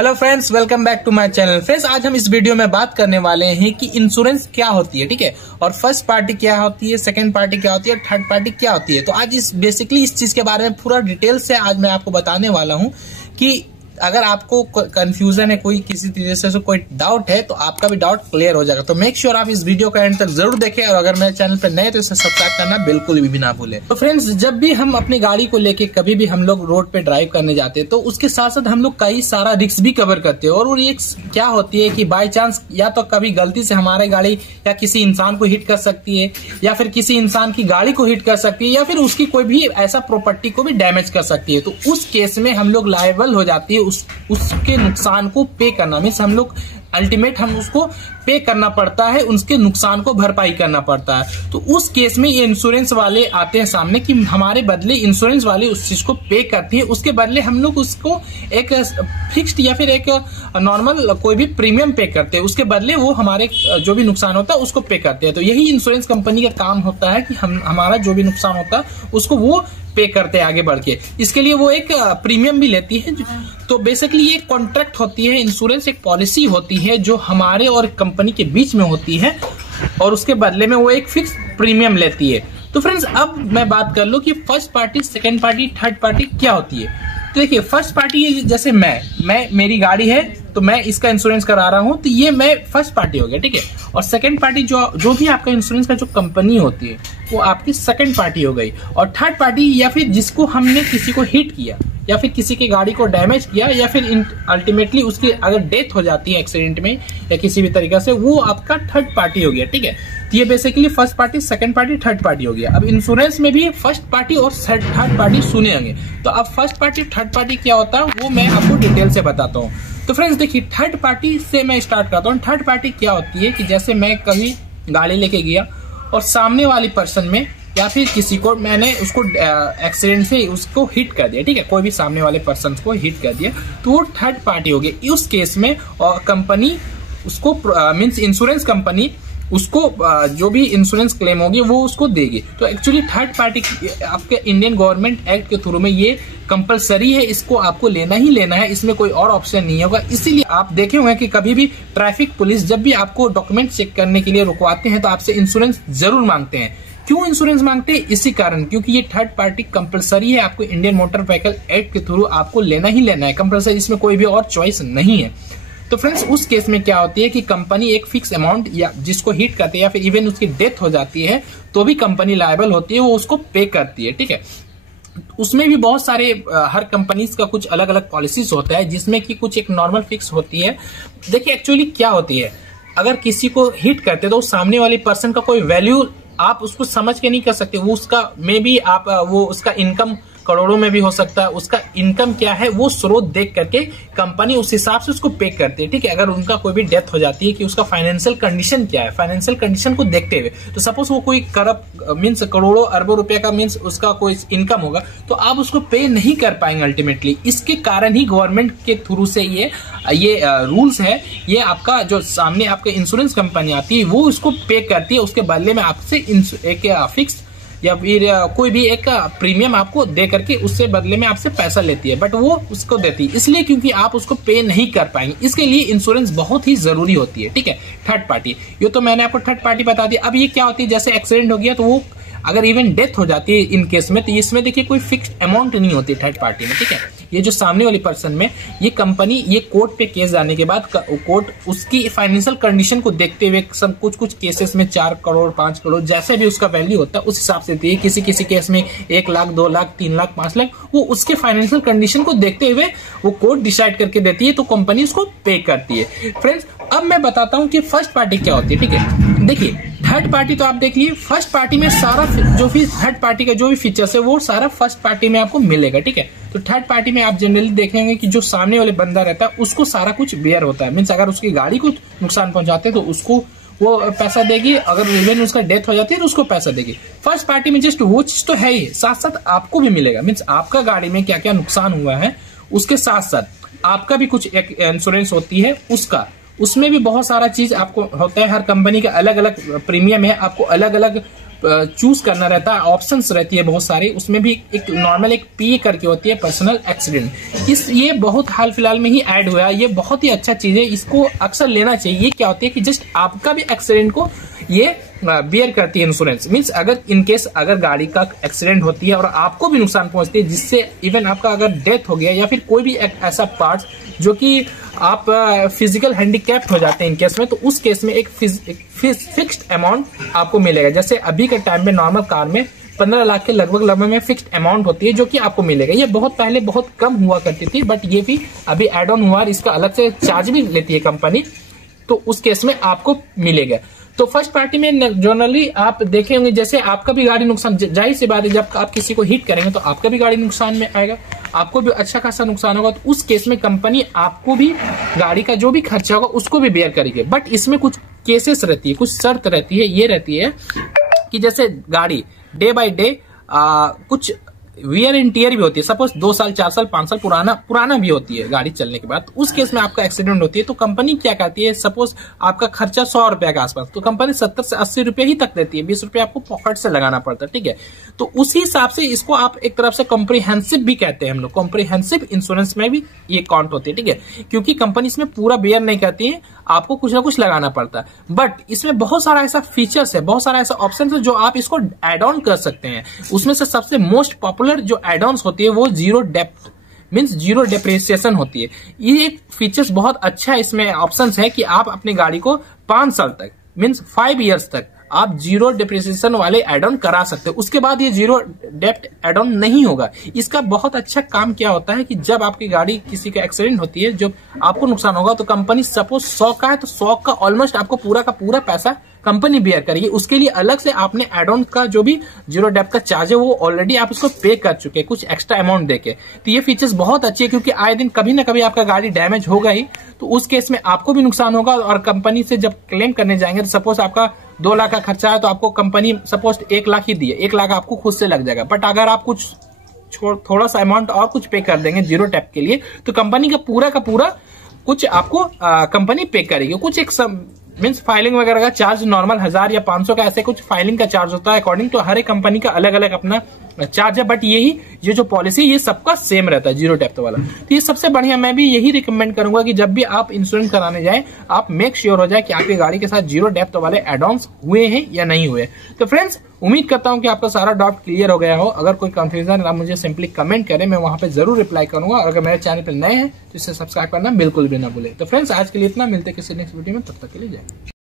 Hello friends, welcome back to my channel. Friends, आज हम इस वीडियो में बात करने वाले हैं कि इंश्योरेंस क्या होती है, ठीक है, और फर्स्ट पार्टी क्या होती है, सेकंड पार्टी क्या होती है, थर्ड पार्टी क्या होती है। तो आज बेसिकली इस चीज के बारे में पूरा डिटेल से आज मैं आपको बताने वाला हूं कि अगर आपको कंफ्यूजन है, कोई किसी तरीके से कोई डाउट है, तो आपका भी डाउट क्लियर हो जाएगा। तो मेक श्योर आप इस वीडियो का एंड तक जरूर देखें, और अगर मेरे चैनल पर नए तो इसे सब्सक्राइब करना बिल्कुल भी ना भूलें। तो फ्रेंड्स, जब भी हम अपनी गाड़ी को लेके कभी भी हम लोग रोड पे ड्राइव करने जाते हैं, तो उसके साथ साथ हम लोग कई सारा रिस्क भी कवर करते हैं। और वो एक क्या होती है कि बाय चांस या तो कभी गलती से हमारी गाड़ी या किसी इंसान को हिट कर सकती है, या फिर किसी इंसान की गाड़ी को हिट कर सकती है, या फिर उसकी कोई भी ऐसा प्रॉपर्टी को भी डैमेज कर सकती है। तो उस केस में हम लोग लायबल हो जाती है उसके नुकसान को पे करना। मीन्स हम लोग अल्टीमेट हम उसको पे करना पड़ता है, उसके नुकसान को भरपाई करना पड़ता है। तो उस केस में ये इंश्योरेंस वाले आते हैं सामने कि हमारे बदले इंश्योरेंस वाले उस चीज को पे करती है, उसके बदले हम लोग उसको एक फिक्स्ड या फिर एक नॉर्मल कोई भी प्रीमियम पे करते हैं, उसके बदले वो हमारे जो भी नुकसान होता है उसको पे करते हैं। तो यही इंश्योरेंस कंपनी का काम होता है कि हमारा जो भी नुकसान होता है उसको वो पे करते हैं आगे बढ़ के। इसके लिए वो एक प्रीमियम भी लेती है। तो बेसिकली ये कॉन्ट्रैक्ट होती है, इंश्योरेंस एक पॉलिसी होती है जो हमारे और कंपनी के बीच में होती है, और उसके बदले में वो एक फिक्स प्रीमियम लेती है। तो फ्रेंड्स, अब मैं बात कर लूं कि first party, second party, third party क्या होती है। तो देखिए, फर्स्ट पार्टी जैसे मैं मेरी गाड़ी है तो मैं इसका इंश्योरेंस करा रहा हूं, तो ये मैं फर्स्ट पार्टी हो गया, ठीक है। और सेकंड पार्टी जो भी आपका इंश्योरेंस का जो कंपनी होती है वो आपकी सेकंड पार्टी हो गई। और थर्ड पार्टी या फिर जिसको हमने किसी को हिट किया, या फिर किसी की गाड़ी को डैमेज किया, या फिर अल्टीमेटली उसकी अगर डेथ हो जाती है एक्सीडेंट में या किसी भी तरीके से, वो आपका थर्ड पार्टी हो गया, ठीक है। तो ये basically first party, second party, third party हो गया। अब इंश्योरेंस में भी फर्स्ट पार्टी और थर्ड पार्टी सुने होंगे। तो अब फर्स्ट पार्टी, थर्ड पार्टी क्या होता है वो मैं आपको डिटेल से बताता हूँ। तो फ्रेंड्स देखिए, थर्ड पार्टी से मैं स्टार्ट करता हूँ। थर्ड पार्टी क्या होती है कि जैसे मैं कभी गाड़ी लेके गया और सामने वाली पर्सन में या फिर किसी को मैंने उसको एक्सीडेंट से उसको हिट कर दिया, ठीक है, कोई भी सामने वाले पर्सन को हिट कर दिया, तो वो थर्ड पार्टी हो गई। उस केस में कंपनी उसको मीन्स इंश्योरेंस कंपनी उसको जो भी इंश्योरेंस क्लेम होगी वो उसको देगी। तो एक्चुअली थर्ड पार्टी आपके इंडियन गवर्नमेंट एक्ट के थ्रू में ये कंपलसरी है, इसको आपको लेना ही लेना है, इसमें कोई और ऑप्शन नहीं होगा। इसीलिए आप देखे होंगे कि कभी भी ट्रैफिक पुलिस जब भी आपको डॉक्यूमेंट चेक करने के लिए रुकवाते हैं तो आपसे इंश्योरेंस जरूर मांगते हैं। क्यों इंश्योरेंस मांगते हैं? इसी कारण, क्योंकि ये थर्ड पार्टी कंपलसरी है, आपको इंडियन मोटर व्हीकल एक्ट के थ्रू आपको लेना ही लेना है, कंपलसरी, इसमें कोई भी और चॉइस नहीं है। तो फ्रेंड्स, उस केस में क्या होती है कि कंपनी एक फिक्स अमाउंट या जिसको हिट करते हैं या फिर इवन उसकी डेथ हो जाती है तो भी कंपनी लायबल होती है, वो उसको पे करती है, ठीक है। उसमें भी बहुत सारे हर कंपनीज का कुछ अलग अलग पॉलिसीज होता है, जिसमें कि कुछ एक नॉर्मल फिक्स होती है। देखिए एक्चुअली क्या होती है, अगर किसी को हिट करते तो सामने वाले पर्सन का कोई वैल्यू आप उसको समझ के नहीं कर सकते। वो उसका में भी आप वो उसका इनकम करोड़ों में भी हो सकता है, उसका इनकम क्या है वो स्रोत देख करके कंपनी उस हिसाब से उसको पे करती है, ठीक है। अगर उनका कोई भी डेथ हो जाती है कि उसका फाइनेंशियल कंडीशन क्या है, फाइनेंशियल कंडीशन को देखते हुए, तो सपोज वो कोई मीन्स करोड़ों अरबों रुपए का मीन्स उसका कोई इनकम होगा, तो आप उसको पे नहीं कर पाएंगे अल्टीमेटली। इसके कारण ही गवर्नमेंट के थ्रू से ये रूल्स है, ये आपका जो सामने आपका इंश्योरेंस कंपनी आती है वो उसको पे करती है, उसके बदले में आपसे एक फिक्स या फिर कोई भी एक प्रीमियम आपको दे करके उससे बदले में आपसे पैसा लेती है, बट वो उसको देती है इसलिए क्योंकि आप उसको पे नहीं कर पाएंगे। इसके लिए इंश्योरेंस बहुत ही जरूरी होती है, ठीक है। थर्ड पार्टी, ये तो मैंने आपको थर्ड पार्टी बता दी। अब ये क्या होती है, जैसे एक्सीडेंट हो गया तो वो अगर इवन डेथ हो जाती है इन केस में, तो इसमें देखिए कोई फिक्स्ड अमाउंट नहीं होती थर्ड पार्टी में, ठीक है। ये जो सामने वाली पर्सन में ये कंपनी ये कोर्ट पे केस जाने के बाद कोर्ट उसकी फाइनेंशियल कंडीशन को देखते हुए सब कुछ केसेस में 4 करोड़ 5 करोड़ जैसे भी उसका वैल्यू होता है उस हिसाब से देती है। किसी केस में 1 लाख 2 लाख 3 लाख 5 लाख, वो उसके फाइनेंशियल कंडीशन को देखते हुए वो कोर्ट डिसाइड करके देती है, तो कंपनी उसको पे करती है। फ्रेंड्स, अब मैं बताता हूँ कि फर्स्ट पार्टी क्या होती है, ठीक है। देखिए, थर्ड पार्टी तो आप देख लीजिए, फर्स्ट पार्टी में सारा जो भी थर्ड पार्टी का जो भी फीचर्स है वो सारा फर्स्ट पार्टी में आपको मिलेगा, ठीक है। तो थर्ड पार्टी में आप जनरली देखेंगे कि जो सामने वाले बंदा रहता है उसको सारा कुछ बेयर होता है। मीन्स अगर उसकी गाड़ी को नुकसान पहुंचाते हैं तो उसको वो पैसा देगी, अगर इवन उसका डेथ हो जाती है तो उसको पैसा देगी। फर्स्ट पार्टी में जस्ट वो चीज तो है ही, साथ साथ आपको भी मिलेगा। मीन्स आपका गाड़ी में क्या क्या नुकसान हुआ है उसके साथ साथ आपका भी कुछ एक इंश्योरेंस होती है उसका, उसमें भी बहुत सारा चीज आपको होता है। हर कंपनी का अलग अलग प्रीमियम है, आपको अलग अलग चूज करना रहता है, ऑप्शंस रहती है बहुत सारी, उसमें भी एक नॉर्मल एक पी करके होती है पर्सनल एक्सीडेंट। ये बहुत हाल फिलहाल में ही ऐड हुआ है, ये बहुत ही अच्छा चीज है, इसको अक्सर लेना चाहिए। ये क्या होती है कि जस्ट आपका भी एक्सीडेंट को ये बियर करती है इंश्योरेंस। मींस अगर इन केस अगर गाड़ी का एक्सीडेंट होती है और आपको भी नुकसान पहुंचती है, जिससे इवन आपका अगर डेथ हो गया या फिर कोई भी एक ऐसा पार्ट जो कि आप फिजिकल हैंडीकैप्ड हो जाते हैं इन केस में, तो उस केस में एक फिक्स्ड अमाउंट आपको मिलेगा। जैसे अभी के टाइम में नॉर्मल कार में 15 लाख के लगभग में फिक्स्ड अमाउंट होती है जो कि आपको मिलेगा। ये बहुत पहले बहुत कम हुआ करती थी, बट ये भी अभी एड ऑन हुआ, इसका अलग से चार्ज भी लेती है कंपनी, तो उस केस में आपको मिलेगा। तो फर्स्ट पार्टी में जनरली आप देखे होंगे, जैसे आपका भी गाड़ी नुकसान, जाहिर सी बात है जब आप किसी को हिट करेंगे तो आपका भी गाड़ी नुकसान में आएगा, आपको भी अच्छा खासा नुकसान होगा। तो उस केस में कंपनी आपको भी गाड़ी का जो भी खर्चा होगा उसको भी बेयर करेगी। बट इसमें कुछ केसेस रहती है, कुछ शर्त रहती है। ये रहती है कि जैसे गाड़ी डे बाय डे कुछ वियर एंड टियर भी होती है। सपोज 2 साल 4 साल 5 साल पुराना भी होती है गाड़ी चलने के बाद, उस केस में आपका एक्सीडेंट होती है तो कंपनी क्या करती है, सपोज आपका खर्चा 100 रुपए के आसपास, तो कंपनी 70 से 80 रुपए ही तक देती है, 20 रुपए आपको पॉकेट से लगाना पड़ता है। ठीक है, तो उसी हिसाब से इसको आप एक तरफ से कॉम्प्रिहेंसिव भी कहते हैं हम लोग, कॉम्प्रिहेंसिव इंश्योरेंस में भी ये काउंट होती है। ठीक है, क्योंकि कंपनी इसमें पूरा बेयर नहीं करती है, आपको कुछ ना कुछ लगाना पड़ता है। बट इसमें बहुत सारा ऐसा फीचर्स है, बहुत सारा ऐसा ऑप्शन है जो आप इसको एड ऑन कर सकते हैं। उसमें से सबसे मोस्ट पॉपुलर जो एड ऑन्स होती है वो zero depth means zero depreciation होती है। ये एक फीचर्स बहुत अच्छा है, इसमें ऑप्शंस है कि आप अपनी गाड़ी को 5 साल तक मींस 5 इयर्स तक आप जीरो डेप्रिसिएशन वाले एड ऑन करा सकते हो। उसके बाद ये जीरो डेप्थ एड ऑन नहीं होगा। इसका बहुत अच्छा काम क्या होता है कि जब आपकी गाड़ी किसी का एक्सीडेंट होती है, जब आपको नुकसान होगा, तो कंपनी सपोज 100 का है तो 100 का ऑलमोस्ट आपको पूरा का पूरा पैसा कंपनी बेयर करेगी। उसके लिए अलग से आपने एड ऑन का जो भी जीरो डेप्थ का चार्ज है वो ऑलरेडी आप उसको पे कर चुके हैं कुछ एक्स्ट्रा अमाउंट देके। तो ये फीचर्स बहुत अच्छे हैं, क्योंकि आए दिन कभी ना कभी आपका गाड़ी डैमेज होगा ही, तो उस केस में आपको भी नुकसान होगा। और कंपनी से जब क्लेम करने जाएंगे तो सपोज आपका 2 लाख का खर्चा है तो आपको कंपनी सपोज 1 लाख ही दिए, 1 लाख आपको खुद से लग जाएगा। बट अगर आप कुछ थोड़ा सा अमाउंट और कुछ पे कर देंगे जीरो डेप्थ के लिए, तो कंपनी का पूरा कुछ आपको कंपनी पे करेगी। कुछ एक मीन्स फाइलिंग वगैरह का चार्ज नॉर्मल 1000 या 500 का ऐसे कुछ फाइलिंग का चार्ज होता है अकॉर्डिंग, तो हर एक कंपनी का अलग अलग अपना चार्ज है। बट ये जो पॉलिसी ये सबका सेम रहता है जीरो डेप्थ वाला। तो ये सबसे बढ़िया, मैं भी यही रिकमेंड करूंगा कि जब भी आप इंश्योरेंस कराने जाएं आप मेक श्योर हो जाए कि आपकी गाड़ी के साथ जीरो डेप्थ वाले एड ऑन्स हुए हैं या नहीं हुए। तो फ्रेंड्स, उम्मीद करता हूं कि आपका सारा डाउट क्लियर हो गया हो। अगर कोई कंफ्यूजन आप मुझे सिंपली कमेंट करें, मैं वहां पे जरूर रिप्लाई करूंगा। और अगर मेरे चैनल पर नए हैं तो इसे सब्सक्राइब करना बिल्कुल भी ना भूलें। तो फ्रेंड्स, आज के लिए इतना, मिलते किसी नेक्स्ट वीडियो में, तब तक के लिए जय।